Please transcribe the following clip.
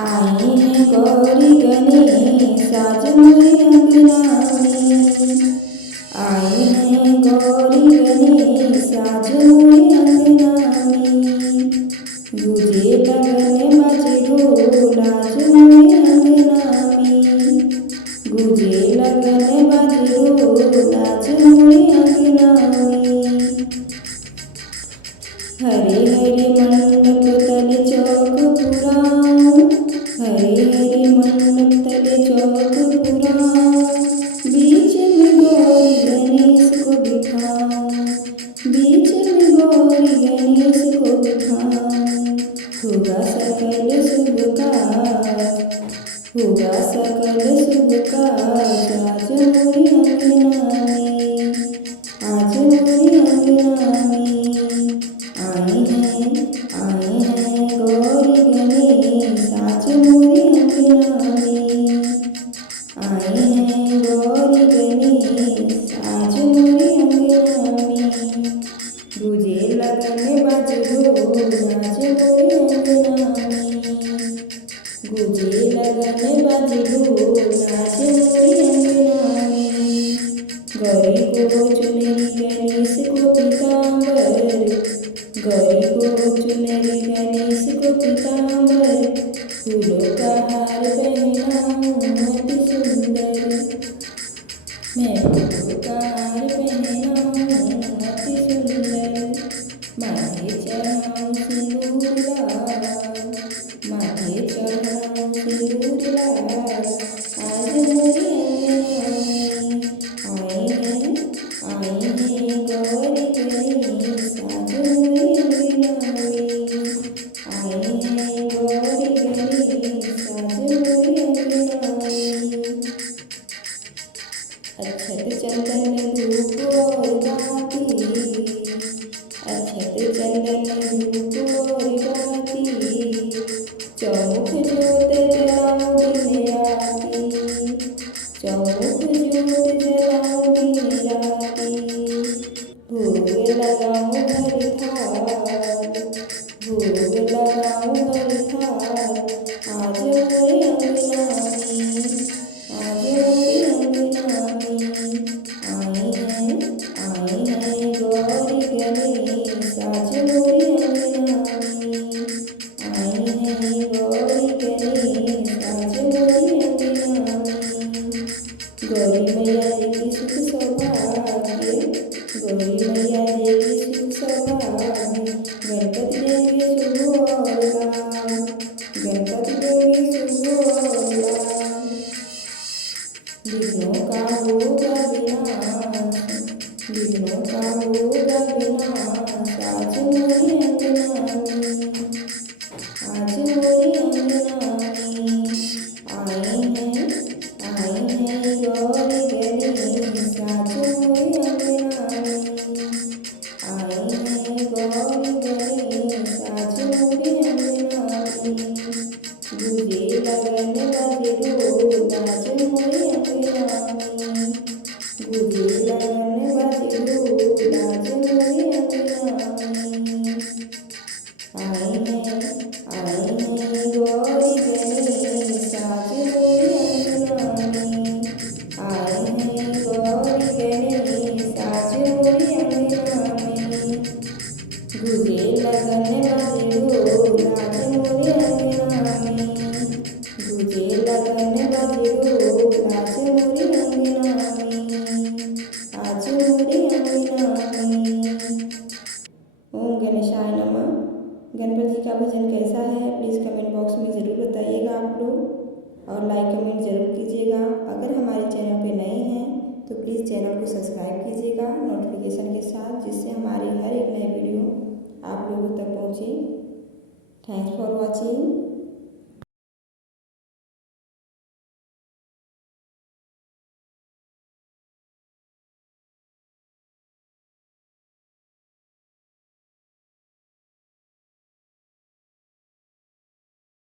आए हैं गौरी गणेश आज मोरे अंगना में। आए हैं गौरी गणेश आज मोरे अंगना में। गुजे लगन बजे ढोल आज मोरे अंगना में। गुजे लगन बजे ढोल आज मोरे अंगना में। हरे हरे मंडप तले चौक पुराऊं। हरे हरे मंडप तले चौक पुराऊं। बीच में गौरी गणेश को बिठाऊं। बीच में गौरी गणेश को बिठाऊं। होगा सकल शुभ काज। होगा सकल शुभ काज आज मोरे अंगना में। आज मोरे अंगना में। आए हैं गौरी गणेश आज मोरे अंगना में। आए हैं गौरी गणेश आज मोरे अंगना में। गुजे लगन बजे ढोल आज मोरे अंगना में। गुजे लगन बजे ढोल आज मोरे अंगना में। गौरी को चुनरी गणेश को पीतांबर। गौरी को चुनरी गणेश को पीतांबर। फूलों का हार पहनाऊं अति सुंदर। मैं फूलों का हार पहनाऊं अति सुंदर। माथे चढ़ाऊं सिंदूर लाल। माथे चढ़ाऊं सिंदूर लाल आज मोरे अंगना में। आए हैं गौरी गणेश आज मोरे अंगना में। आए हैं गौरी गणेश आज मोरे अंगना में। अक्षत चंदन धूप और बाती। अक्षत चंदन धूप और बाती। चौमुख ज्योत जलाऊं दिन राती। चौमुख ज्योत जलाऊं दिन राती। भोग लगाऊं हर थाल। भोग लगाऊं हर थाल आज मोरे अंगना में। आज मोरे अंगना में। आए हैं गौरी गणेश आज मोरे अंगना में। आए हैं गौरी गणेश आज मोरे अंगना में। गौरी मैया देगी सुख सौभाग्य। गौरी मैया देगी सुख सौभाग्य। गणपति देंगे शुभ और लाभ। गणपति देंगे शुभ और लाभ। विघ्नों का होगा विनाश। विघ्नों का होगा विनाश आज मोरे अंगना में। आज मोरे अंगना में। आए हैं गौरी गणेश आज मोरे अंगना में। आए हैं गौरी गणेश आज मोरे अंगना में। गुजे लगन बजे ढोल आज मोरे अंगना में। गुजे लगन बजे ढोल आज मोरे अंगना में। आए हैं गौरी गणेश आज मोरे अंगना में। आए हैं गौरी गणेश आज मोरे अंगना में। गुजे लगन बजे ढोल आज मोरे अंगना में। गुजे लगन बजे ढोल आज मोरे अंगना में। आज मोरे अंगना में। ओम गणेशाय नमः। गणपति जी का भजन कैसा है प्लीज़ कमेंट बॉक्स में ज़रूर बताइएगा आप लोग। और लाइक कमेंट ज़रूर कीजिएगा। अगर हमारे चैनल पे नए हैं तो प्लीज़ चैनल को सब्सक्राइब कीजिएगा नोटिफिकेशन के साथ, जिससे हमारी हर एक नई वीडियो आप लोगों तक पहुँचे। Thanks for watching.